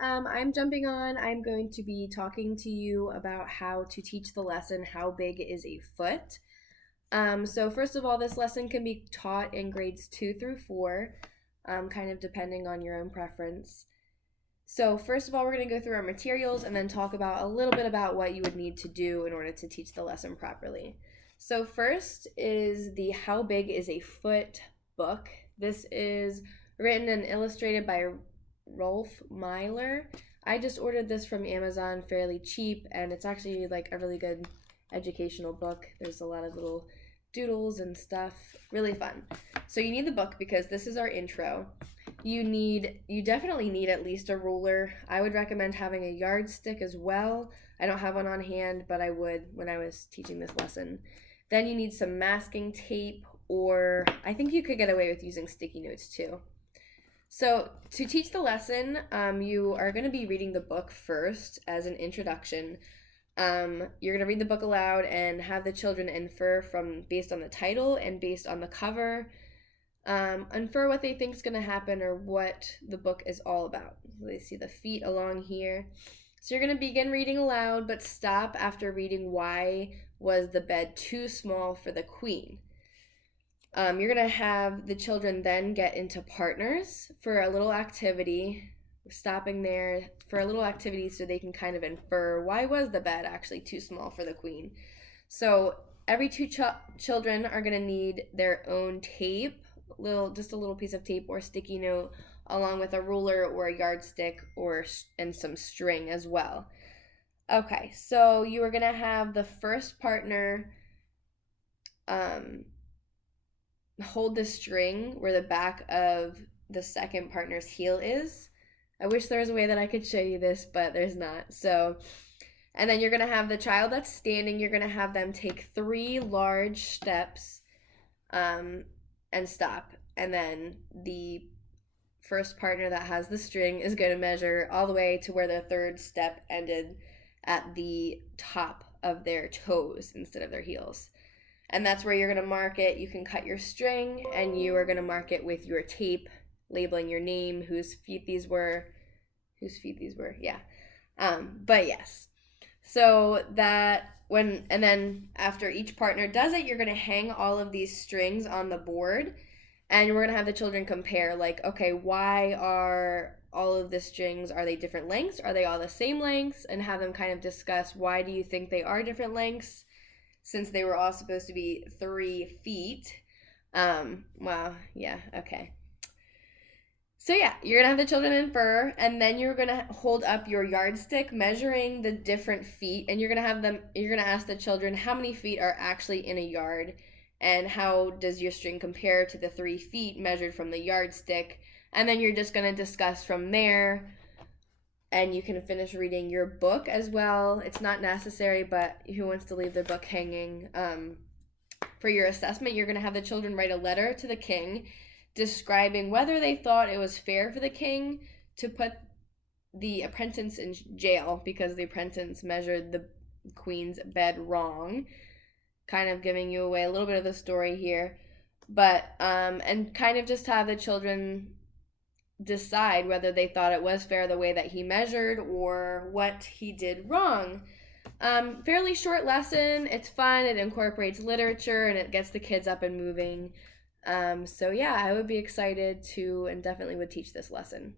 I'm jumping on. I'm going to be talking to you about how to teach the lesson, How Big is a Foot? So, first of all, this lesson can be taught in grades 2 through 4, kind of depending on your own preference. So, first of all, we're going to go through our materials and then talk about a little bit about what you would need to do in order to teach the lesson properly. So, first is the How Big is a Foot book. This is written and illustrated by Rolf Myler. I just ordered this from Amazon fairly cheap, and it's actually like a really good educational book. There's a lot of little doodles and stuff. Really fun. So you need the book because this is our intro. You definitely need at least a ruler. I would recommend having a yardstick as well. I don't have one on hand, but I would when I was teaching this lesson. Then you need some masking tape, or I think you could get away with using sticky notes too. So, to teach the lesson, you are going to be reading the book first as an introduction. You're going to read the book aloud and have the children infer from based on the title and based on the cover, infer what they think is going to happen or what the book is all about. So they see the feet along here. So you're going to begin reading aloud, but stop after reading why was the bed too small for the queen. You're going to have the children then get into partners for a little activity, stopping there for a little activity so they can kind of infer why was the bed actually too small for the queen. So every two children are going to need their own tape, just a little piece of tape or sticky note, along with a ruler or a yardstick and some string as well. Okay, so you are going to have the first partner hold the string where the back of the second partner's heel is. I wish there was a way that I could show you this, but there's not. So, and then you're going to have the child that's standing, you're going to have them take 3 large steps and stop. And then the first partner that has the string is going to measure all the way to where the third step ended at the top of their toes instead of their heels. And that's where you're going to mark it. You can cut your string and you are going to mark it with your tape, labeling your name, whose feet these were. Yeah. But yes. So and then after each partner does it, you're going to hang all of these strings on the board and we're going to have the children compare, like, okay, why are all of the strings, are they different lengths? Are they all the same lengths? And have them kind of discuss, why do you think they are different lengths? Since they were all supposed to be 3 feet. Well, yeah, okay. So yeah, you're gonna have the children infer, and then you're gonna hold up your yardstick measuring the different feet, and you're gonna ask the children how many feet are actually in a yard, and how does your string compare to the 3 feet measured from the yardstick, and then you're just gonna discuss from there, and you can finish reading your book as well. It's not necessary, but who wants to leave their book hanging? For your assessment, you're going to have the children write a letter to the king describing whether they thought it was fair for the king to put the apprentice in jail because the apprentice measured the queen's bed wrong. Kind of giving you away a little bit of the story here. But, and kind of just have the children decide whether they thought it was fair the way that he measured or what he did wrong. Fairly short lesson. It's fun. It incorporates literature and it gets the kids up and moving. So yeah, I would be excited to and definitely would teach this lesson.